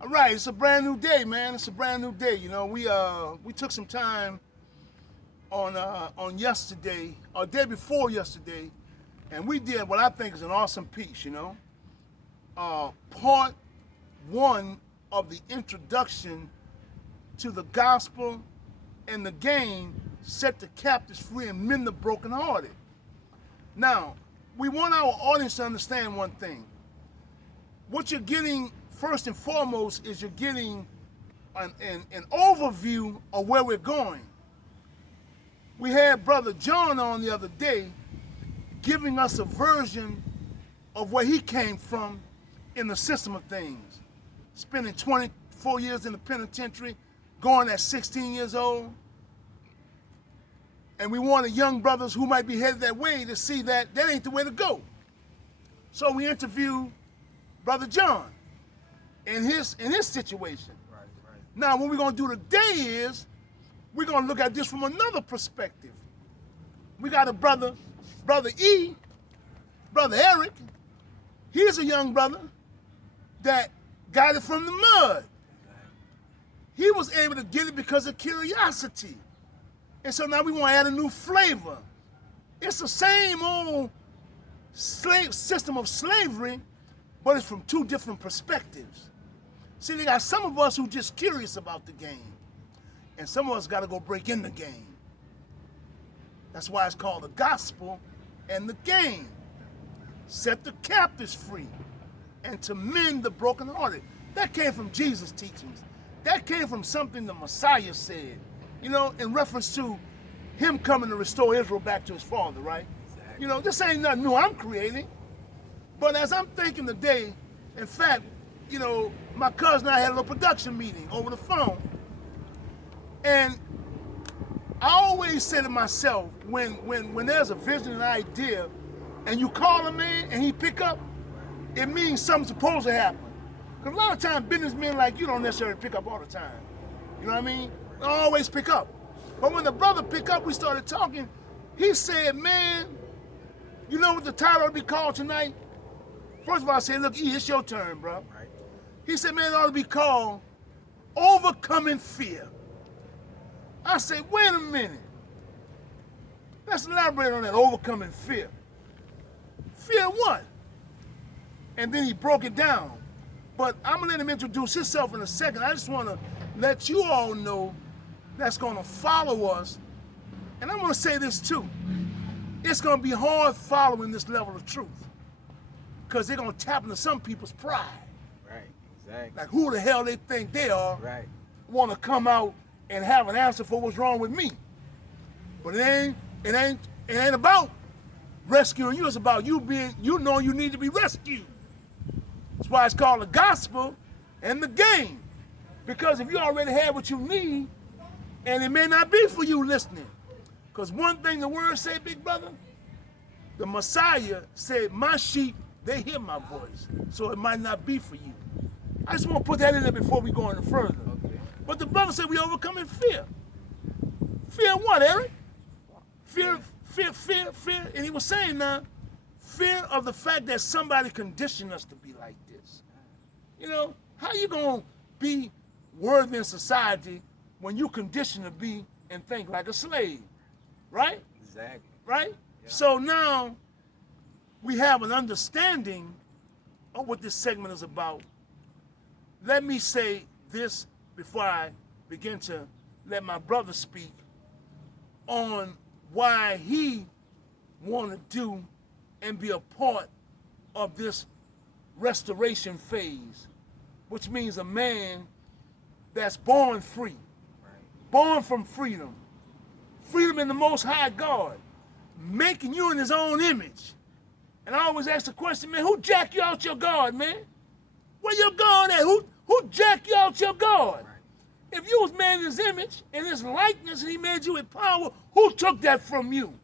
All right, it's a brand new day, man. It's a brand new day. You know, we took some time on yesterday, or day before yesterday, and we did what I think is an awesome piece. You know, part one of the introduction to the gospel and the game, set the captives free and mend the brokenhearted. Now, we want our audience to understand one thing. What you're getting first and foremost is you're getting an overview of where we're going. We had Brother John on the other day giving us a version of where he came from in the system of things. Spending 24 years in the penitentiary, going at 16 years old. And we wanted young brothers who might be headed that way to see that that ain't the way to go. So we interviewed Brother John in his situation. Right. Now, what we're going to do today is we're going to look at this from another perspective. We got a brother E, Brother Eric. He's a young brother that got it from the mud. He was able to get it because of curiosity. And so now we want to add a new flavor. It's the same old system of slavery, but it's from two different perspectives. See, they got some of us who just curious about the game, and some of us got to go break in the game. That's why it's called the gospel and the game. Set the captives free and to mend the brokenhearted. That came from Jesus' teachings. That came from something the Messiah said, you know, in reference to him coming to restore Israel back to his father, right? Exactly. You know, this ain't nothing new I'm creating. But as I'm thinking today, in fact, you know, my cousin and I had a little production meeting over the phone. And I always say to myself, when there's a vision and idea, and you call a man and he pick up, it means something's supposed to happen. Because a lot of times businessmen like you don't necessarily pick up all the time. You know what I mean? They don't always pick up. But when the brother picked up, we started talking. He said, man, you know what the title ought to be called tonight? First of all, I said, look, E, it's your turn, bro. Right. He said, man, it ought to be called Overcoming Fear. I said, wait a minute. Let's elaborate on that, overcoming fear. Fear what? And then he broke it down. But I'm going to let him introduce himself in a second. I just want to let you all know that's going to follow us. And I'm going to say this too. It's going to be hard following this level of truth, because they're going to tap into some people's pride. Right. Exactly. Like who the hell they think they are, Right. want to come out and have an answer for what's wrong with me. But it ain't about rescuing you. It's about you being, you know, you need to be rescued. That's why it's called the gospel and the game. Because if you already have what you need, and it may not be for you listening. Because one thing the word say, big brother, the Messiah said, my sheep, they hear my voice. So it might not be for you. I just want to put that in there before we go any further. Okay. But the brother said we overcome in fear. Fear what, Eric? Fear. And he was saying now, fear of the fact that somebody conditioned us to be like this. You know, how you going to be worthy in society when you conditioned to be and think like a slave, right? Exactly. Right? Yeah. So now we have an understanding of what this segment is about. Let me say this before I begin to let my brother speak on why he want to do and be a part of this restoration phase, which means a man that's born free, born from freedom, freedom in the Most High God, making you in his own image. And I always ask the question, man, who jacked you out your God, man? Where your God at? Who jacked you out your God? If you was made in his image and his likeness and he made you with power, who took that from you?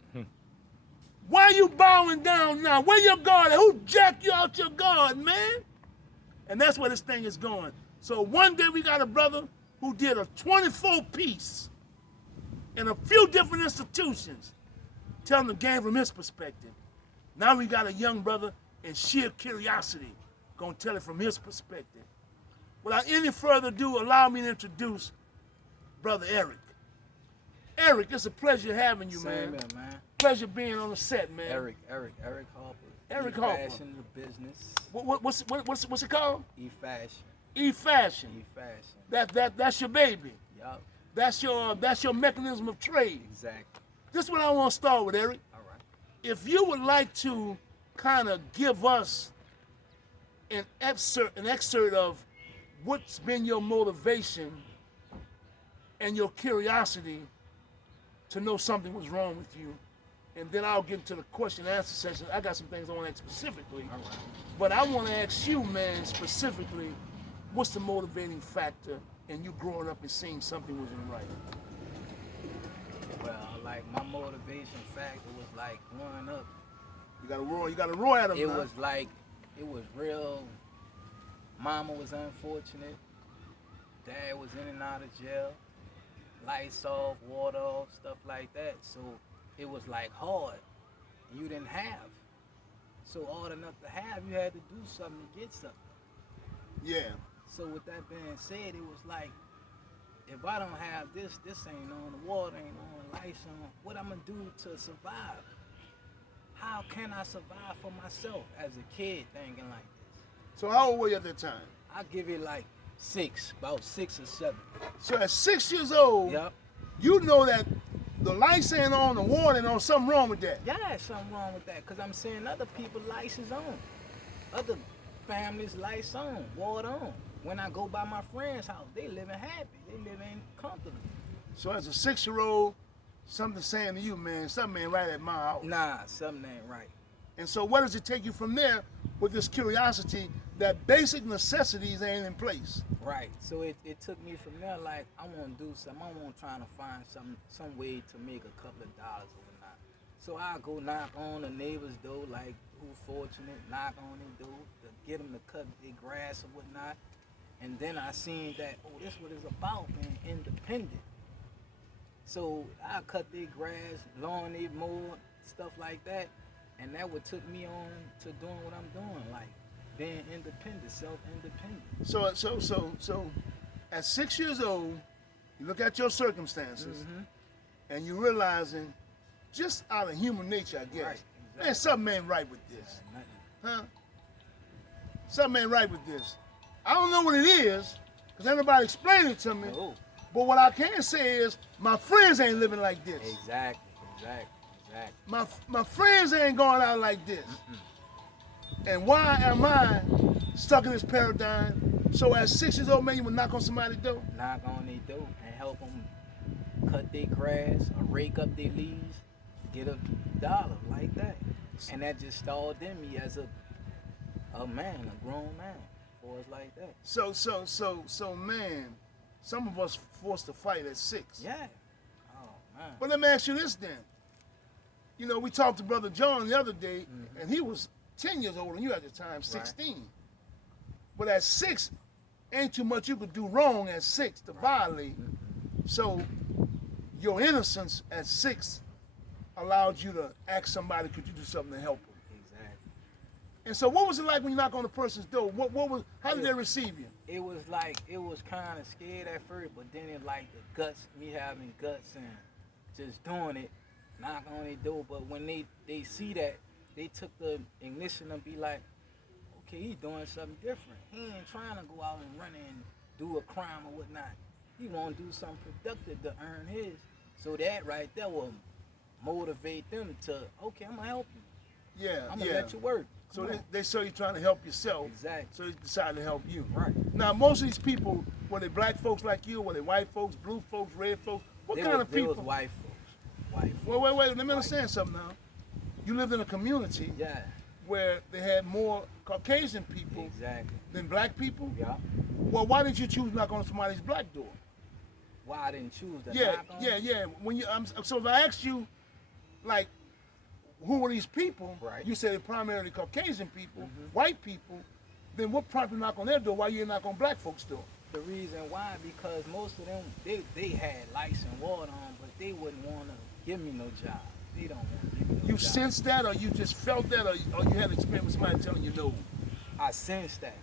Why are you bowing down now? Where your God at? Who jacked you out your God, man? And that's where this thing is going. So one day we got a brother who did a 24-piece in a few different institutions, telling the game from his perspective. Now we got a young brother in sheer curiosity, gonna tell it from his perspective. Without any further ado, allow me to introduce Brother Eric. Eric, it's a pleasure having you, Same man. here, man. Pleasure being on the set, man. Eric Harper. Eric Harper. E-Fashion, the business. What's it called? E-Fashion. E-Fashion. E-Fashion. That's your baby. Yup. That's your mechanism of trade. Exactly. This is what I want to start with, Eric. All right. If you would like to kind of give us an excerpt of what's been your motivation and your curiosity to know something was wrong with you, and then I'll get into the question and answer session. I got some things I want to ask specifically. All right. But I want to ask you, man, specifically, what's the motivating factor in you growing up and seeing something wasn't right? Well, like my motivation factor was like growing up. You gotta roar at them. It was real. Mama was unfortunate. Dad was in and out of jail. Lights off, water off, stuff like that. So it was like hard. You didn't have. So hard enough to have, you had to do something to get something. Yeah. So with that being said, it was like, if I don't have this ain't on, the water ain't on, lights on, what I'm gonna do to survive? How can I survive for myself as a kid thinking like this? So how old were you at that time? I give it like about 6 or 7. So at 6 years old, Yep. you know that the lights ain't on, the water ain't on, something wrong with that. Yeah, something wrong with that, because I'm seeing other people lights is on. Other families lights on, water on. When I go by my friend's house, they living happy, they living comfortable. So as a 6-year-old, something saying to you, man, something ain't right at my house. Nah, something ain't right. And so where does it take you from there with this curiosity that basic necessities ain't in place? Right. So it took me from there, like, I want to do something. I want to try to find some way to make a couple of dollars or whatnot. So I go knock on the neighbor's door, like, who fortunate, knock on their door to get them to cut their grass or whatnot. And then I seen that, oh, this what it's about, being independent. So I cut their grass, lawn they mowed, stuff like that. And that what took me on to doing what I'm doing, like being independent, self-independent. So at 6 years old, you look at your circumstances and you're realizing, just out of human nature, I guess, Right, exactly. man, something ain't right with this. Nothing. Huh? Something ain't right with this. I don't know what it is, because ain't nobody explained it to me. No. But what I can say is, my friends ain't living like this. Exactly. My friends ain't going out like this. And why am I stuck in this paradigm? So at 6 years old, man, you would knock on somebody's door? Knock on their door and help them cut their grass or rake up their leaves, get $1 like that. And that just stalled in me as a man, a grown man, for us like that. So man, some of us forced to fight at 6. Yeah. Oh man. But let me ask you this then. You know, we talked to Brother John the other day, and he was 10 years older than you at the time, 16. Right. But at 6, ain't too much you could do wrong at 6 to violate. So your innocence at 6 allowed you to ask somebody, could you do something to help them? Exactly. And so what was it like when you knock on the person's door? How did they receive you? It was kind of scared at first, but then it like the guts, me having guts and just doing it, knock on their door. But when they see that, they took the ignition and be like, okay, he's doing something different. He ain't trying to go out and run and do a crime or whatnot. He want to do something productive to earn his. So that right there will motivate them to, okay, I'm going to help you. Yeah, I'm going to let you work. So they saw you trying to help yourself. Exactly. So they decided to help you. Right. Now, most of these people, were they black folks like you? Were they white folks, blue folks, red folks? What kind of people? They was white folks. Wait. Let me understand something now. You lived in a community where they had more Caucasian people than black people? Yeah. Well, why did you choose to knock on somebody's black door? Why I didn't choose to knock on? Yeah. When you, so if I asked you, like, who were these people? Right. You said primarily Caucasian people, white people. Then what prompted you knock on their door? Why you didn't knock on black folks' door? The reason why, because most of them, they had lights and water on, but they wouldn't want to give me no job. They don't want to give me no job. You sensed that, or you just felt that, or you had experience with somebody telling you no? I sensed that.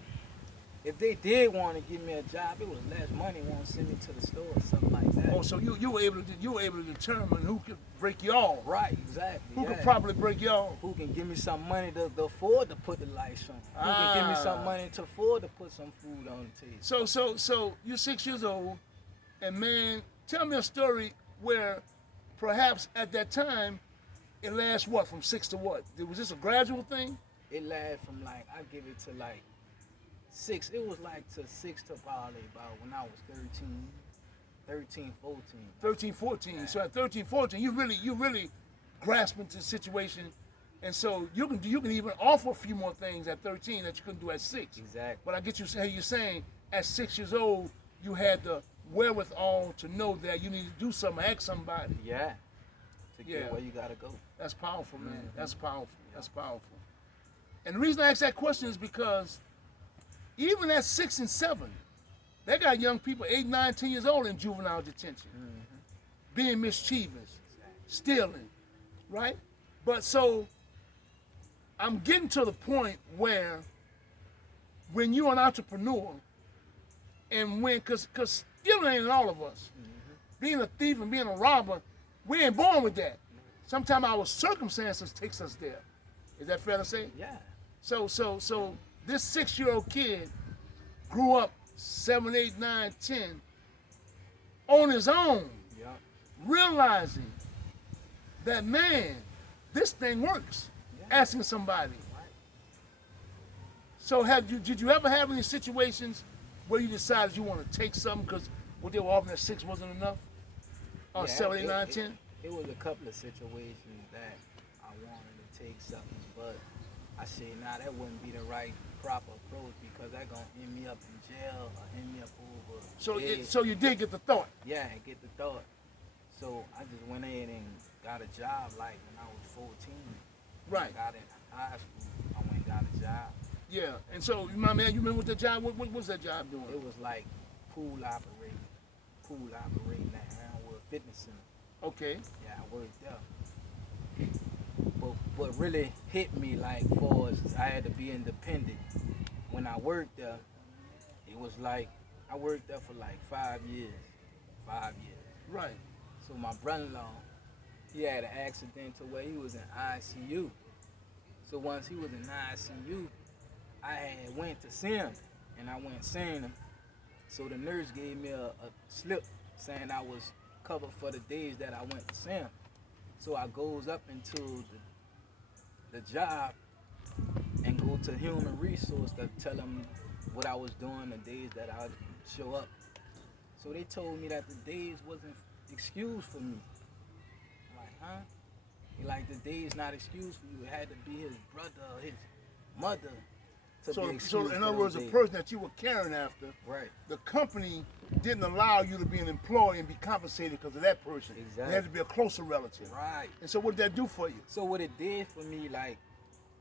if they did want to give me a job, it was less money. Want to send me to the store or something like that. Oh, so you were able to determine who could break you off. Right, exactly. Who could probably break you off? Who can give me some money to afford to put the lights on? Who can give me some money to afford to put some food on the table? So you're 6 years old, and man, tell me a story where perhaps at that time it lasts what, from 6 to what? Was this a gradual thing? It lasted from like, I give it to like 6. It was like to 6 to probably about when I was 13, 14. 13, 14. Yeah. So at 13, 14, you really grasp into the situation, and so you can even offer a few more things at 13 that you couldn't do at 6. Exactly. But I get you you're saying at 6 years old you had the wherewithal to know that you need to do something, ask somebody. Yeah. To get where you gotta go. That's powerful, man. Mm-hmm. That's powerful. That's powerful. And the reason I ask that question is because even at 6 and 7, they got young people 8, 9, 10 years old in juvenile detention, being mischievous, stealing, right? But so I'm getting to the point where when you're an entrepreneur, and when, cause stealing ain't in all of us. Being a thief and being a robber, we ain't born with that. Sometimes our circumstances takes us there. Is that fair to say? Yeah. So this 6-year-old kid grew up 7, 8, 9, 10 on his own, Yeah. realizing that, man, this thing works. Yeah. Asking somebody. Right. So did you ever have any situations where you decided you want to take something because what they were offering at 6 wasn't enough? Or 7, 8, 9, 10? It was a couple of situations that I wanted to take something, but I said, nah, that wouldn't be the right proper approach because that gonna end me up in jail or end me up over. So you did get the thought. Yeah, get the thought. So I just went in and got a job like when I was 14. Right. I got in high school. I went and got a job. Yeah. And so, my man, you remember what that job? What was that job doing? It was like pool operating at Ironwood Fitness Center. Okay. Yeah, I worked there. But what really hit me like was I had to be independent. When I worked there, it was like I worked there for like 5 years. 5 years. Right. So my brother-in-law, he had an accident to where he was in ICU. So once he was in ICU, I had went to see him, and I went seeing him. So the nurse gave me a slip saying I was covered for the days that I went to see him. So I goes up into the job and go to human resource to tell them what I was doing the days that I would show up. So they told me that the days wasn't excused for me. I'm like, huh? He like, the day's not excused for you. It had to be his brother or his mother to be excused. So in other for words, those the days. person that you were caring after, Right. the company didn't allow you to be an employee and be compensated because of that person. Exactly. It had to be a closer relative. Right. And so what did that do for you? So what it did for me, like,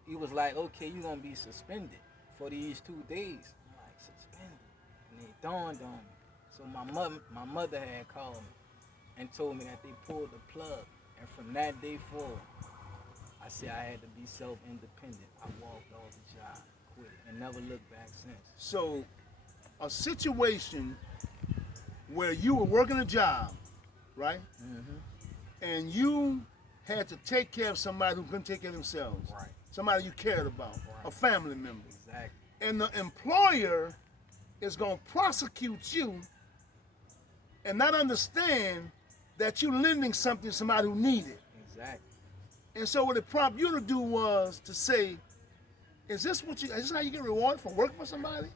he was like, okay, you're gonna be suspended for these 2 days. I'm like, suspended? And it dawned on me. So my mother had called me and told me that they pulled the plug. And from that day forward, I said I had to be self-independent. I walked off the job, quit, and never looked back since. So a situation where you were working a job, right? And you had to take care of somebody who couldn't take care of themselves. Right. Somebody you cared about, a family member. Exactly. And the employer is going to prosecute you and not understand that you're lending something to somebody who needs it. Exactly. And so what it prompted you to do was to say, is this how you get rewarded for working for somebody?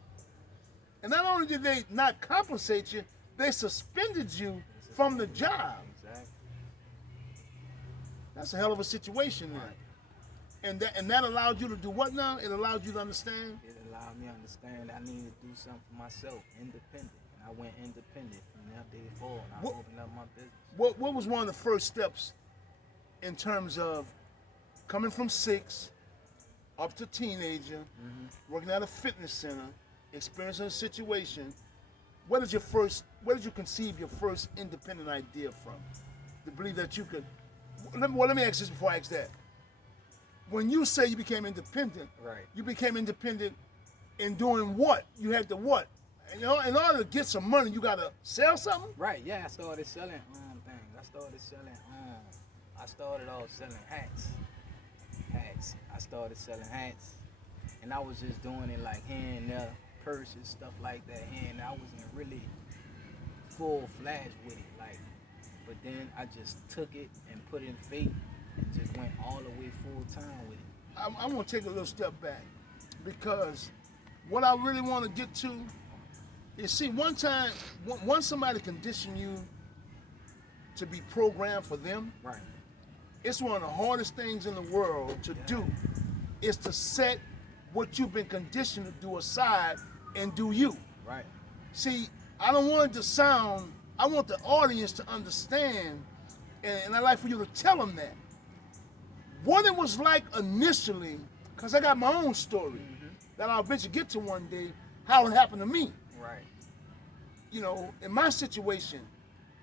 And not only did they not compensate you, they suspended you from the job. Exactly. That's a hell of a situation now. Right. And that allowed you to do what now? It allowed you to understand? It allowed me to understand I needed to do something for myself, independent. And I went independent from that day forward, and I opened up my business. What was one of the first steps in terms of coming from 6 up to teenager, working at a fitness center, experiencing a situation? Where did you conceive your first independent idea from? To believe that you could. Let me ask this before I ask that. When you say you became independent, Right. you became independent in doing what? You had to what? You know, in order to get some money, you gotta sell something. Right, yeah, I started selling things. I started off selling hats. I started selling hats. And I was just doing it like here and there, purses, stuff like that. Here and there. I wasn't really full flash with it. But then I just took it and put it in faith and just went all the way full time with it. I'm gonna take a little step back because what I really want to get to is, see, one time, once somebody condition you to be programmed for them, Right. it's one of the hardest things in the world to do, is to set what you've been conditioned to do aside and do you. Right. See, I don't want it to sound, I want the audience to understand, and I'd like for you to tell them that. What it was like initially, because I got my own story that I'll eventually get to one day, how it happened to me. Right. You know, in my situation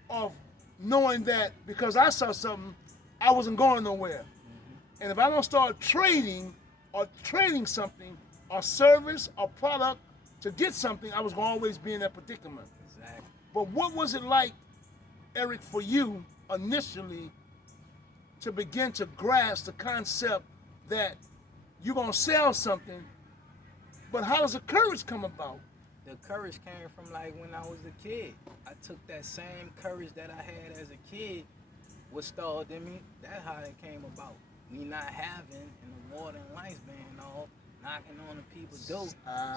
of knowing that because I saw something, I wasn't going nowhere. And if I don't start trading or trading something or service or product to get something, I was going to always be in that predicament. Exactly. But what was it like, Eric, for you initially to begin to grasp the concept that you're going to sell something, but how does the courage come about? The courage came from like when I was a kid. I took that same courage that I had as a kid, what started in me. That's how it came about. Me not having, and the water and lights being off, knocking on the people's door.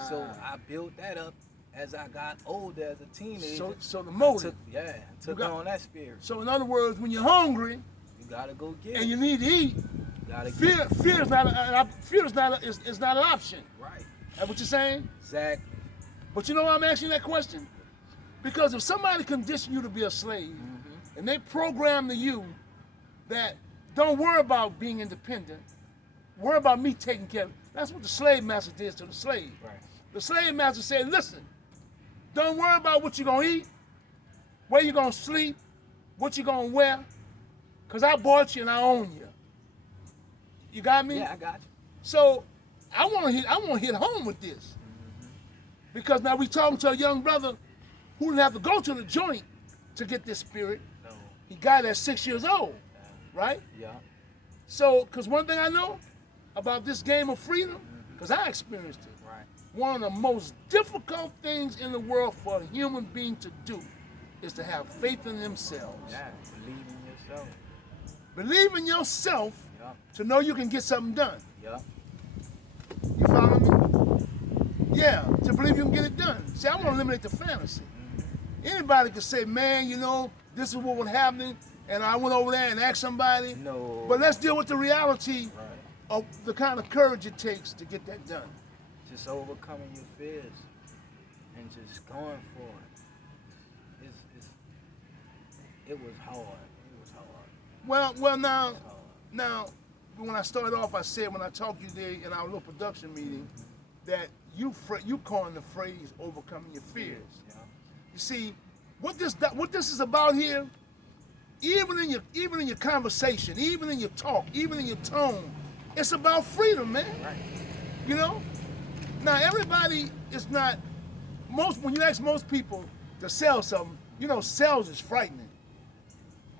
So I built that up as I got older as a teenager. So the motive. I took on that spirit. So in other words, when you're hungry You gotta go get and it. you need to eat, You gotta fear get it. fear is not an option. Right. That's what you're saying? Exactly. But you know why I'm asking that question? Because if somebody conditioned you to be a slave, and they program to you that don't worry about being independent, worry about me taking care of it. That's what the slave master did to the slave. Right. The slave master said, listen, don't worry about what you're going to eat, where you're going to sleep, what you're going to wear, because I bought you and I own you. You got me? Yeah, I got you. So I want to hit home with this. Because now we talking to a young brother who didn't have to go to the joint to get this spirit. No. He got it at 6 years old, right? Yeah. So, because one thing I know about this game of freedom, because I experienced it, Right. one of the most difficult things in the world for a human being to do is to have faith in themselves. Yeah. Believe in yourself. Believe in yourself Yeah. to know you can get something done. Yeah. You follow me? Yeah, to believe you can get it done. See, I want to eliminate the fantasy. Anybody can say, man, you know, this is what was happening, and I went over there and asked somebody. No. But let's deal with the reality Right. of the kind of courage it takes to get that done. Just overcoming your fears and just going for it. It was hard. It was hard. Well, now, when I started off, I said when I talked to you there in our little production meeting that you coined the phrase "overcoming your fears." Yeah. You see, what this is about here, even in your conversation, even in your talk, even in your tone, it's about freedom, man. Right. You know? Now everybody is not when you ask most people to sell something, you know, sales is frightening.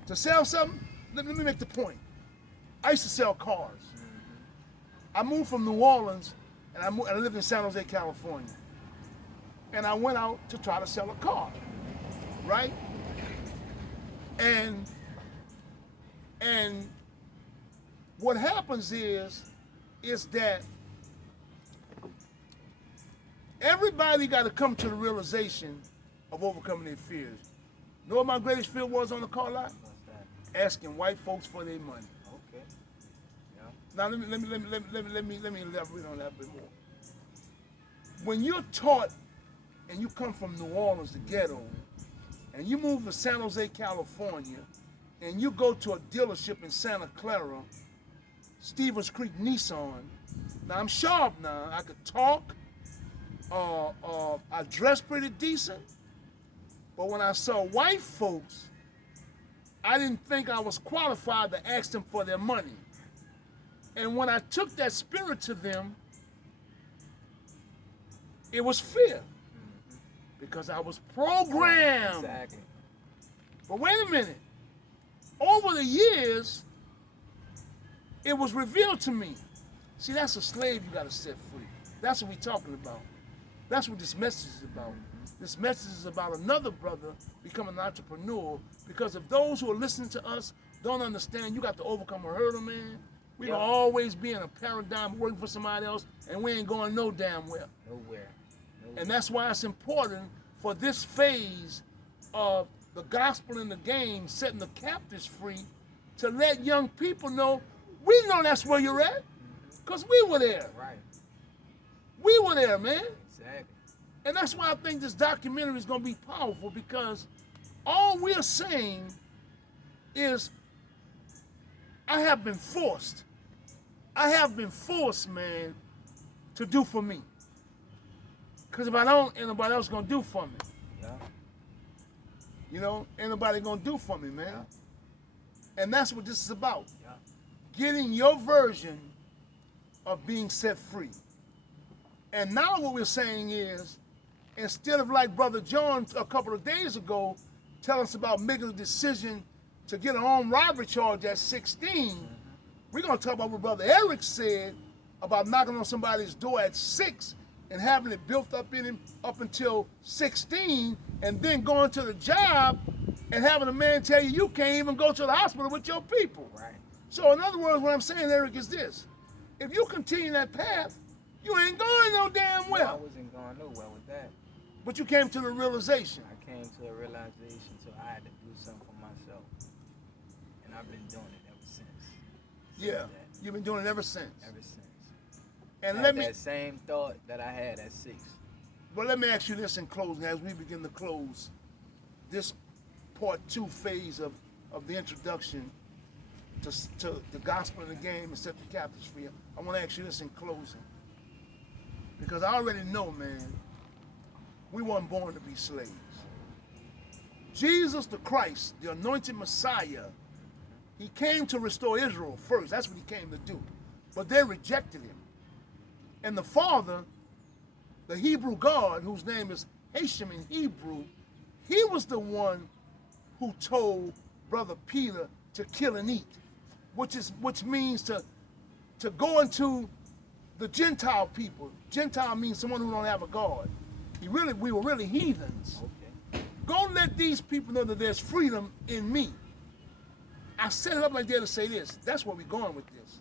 To sell something, let me make the point. I used to sell cars. I moved from New Orleans and I lived in San Jose, California. And I went out to try to sell a car, right? And what happens is that everybody got to come to the realization of overcoming their fears. You know what my greatest fear was on the car lot? What's that? Asking white folks for their money. Okay. Yeah. Now let me elaborate on that a bit more. When you're taught and you come from New Orleans, the ghetto, and you move to San Jose, California, and you go to a dealership in Santa Clara, Stevens Creek Nissan. Now I'm sharp now. I could talk. I dress pretty decent. But when I saw white folks, I didn't think I was qualified to ask them for their money. And when I took that spirit to them, It was fear. Because I was programmed. Exactly. But wait a minute. Over the years, it was revealed to me. See, that's a slave you got to set free. That's what we're talking about. That's what this message is about. This message is about another brother becoming an entrepreneur, because if those who are listening to us don't understand, you got to overcome a hurdle, man. We're going to always be in a paradigm working for somebody else, and we ain't going no damn well. Nowhere. And that's why it's important for this phase of the gospel in the game, setting the captives free, to let young people know, we know that's where you're at, because we were there. Right. We were there, man. Exactly. And that's why I think this documentary is going to be powerful, because all we're saying is, I have been forced, man, to do for me. Because if I don't, ain't nobody else going to do for me. Yeah. You know, ain't nobody going to do for me, man. Yeah. And that's what this is about. Yeah. Getting your version of being set free. And now what we're saying is, instead of like Brother John a couple of days ago telling us about making a decision to get an armed robbery charge at 16, we're going to talk about what Brother Eric said about knocking on somebody's door at 6 and having it built up in him up until 16, and then going to the job and having a man tell you you can't even go to the hospital with your people. Right. So in other words, what I'm saying, Eric, is this. If you continue that path, you ain't going no damn well. I wasn't going nowhere with that. But you came to the realization. I came to a realization, so I had to do something for myself. And I've been doing it ever since. Yeah, you've been doing it ever since. Ever since. And I let had me, that same thought that I had at 6. but let me ask you this in closing, as we begin to close this part 2 phase of the introduction to the gospel in the game and set the captives free. I want to ask you this in closing, because I already know, man, we weren't born to be slaves. Jesus the Christ, the anointed Messiah, he came to restore Israel first. That's what he came to do. But they rejected him. And the Father, the Hebrew God, whose name is Hashem in Hebrew, he was the one who told Brother Peter to kill and eat, which means to go into the Gentile people. Gentile means someone who don't have a God. We were really heathens. Okay. Go let these people know that there's freedom in me. I set it up like that to say this. That's where we're going with this.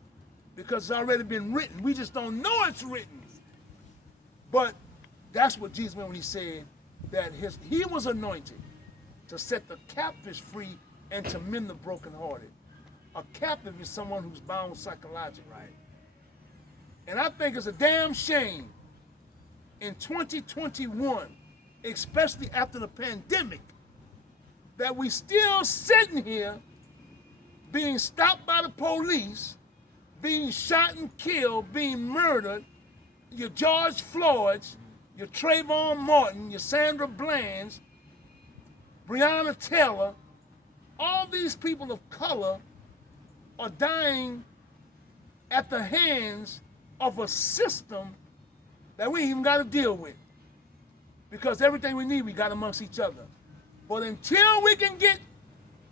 Because it's already been written. We just don't know it's written. But that's what Jesus meant when he said that he was anointed to set the captives free and to mend the brokenhearted. A captive is someone who's bound psychologically. Right. And I think it's a damn shame in 2021, especially after the pandemic, that we still sitting here being stopped by the police, being shot and killed, being murdered, your George Floyds, your Trayvon Martin, your Sandra Bland's, Breonna Taylor, all these people of color are dying at the hands of a system that we ain't even got to deal with. Because everything we need, we got amongst each other. But until we can get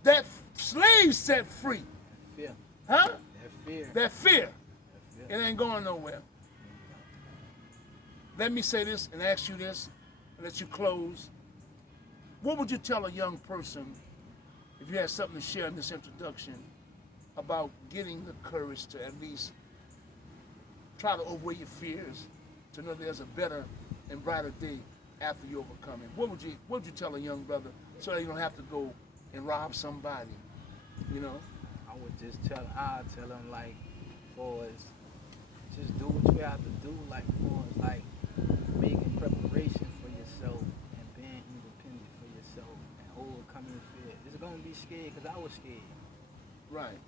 that slave set free, Fear. huh? That fear. It ain't going nowhere. Let me say this and ask you this, and let you close. What would you tell a young person, if you had something to share in this introduction, about getting the courage to at least try to overweigh your fears, to know there's a better and brighter day after you overcome it? What would you tell a young brother so that you don't have to go and rob somebody, you know? I would just tell him, like, for as just do what you have to do, like, for as, like, making preparation for yourself and being independent for yourself and overcoming fear. It's gonna be scared, because I was scared. Right.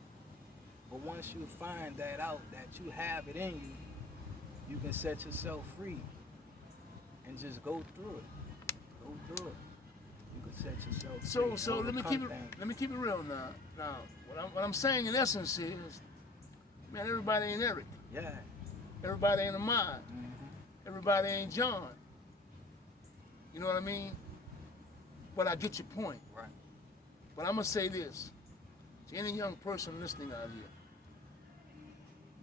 But once you find that out, that you have it in you, you can set yourself free and just go through it. Go through it. You can set yourself free. So let me keep it. Things. Let me keep it real now. Now, what I'm saying in essence is, man, everybody ain't Eric. Yeah. Everybody ain't Ahmad. Mm-hmm. Everybody ain't John. You know what I mean? But I get your point. Right. But I'm going to say this to any young person listening out here.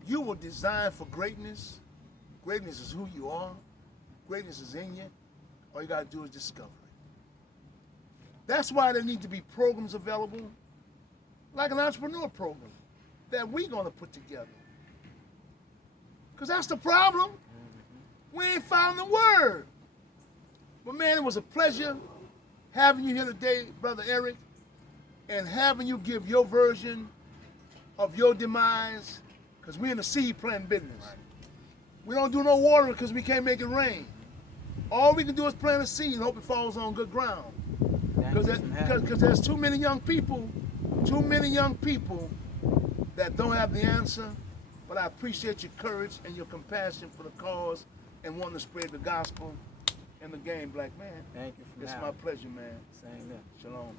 You were designed for greatness. Greatness is who you are. Greatness is in you. All you got to do is discover it. That's why there need to be programs available, like an entrepreneur program, that we're going to put together. Because that's the problem. We ain't found the word. But man, it was a pleasure having you here today, Brother Eric, and having you give your version of your demise, because we're in the seed planting business. Right. We don't do no watering because we can't make it rain. All we can do is plant a seed and hope it falls on good ground. Because there's too many young people that don't have the answer. But I appreciate your courage and your compassion for the cause and wanting to spread the gospel in the game, black man. Thank you for It's having my me. pleasure, man. Same here. Shalom.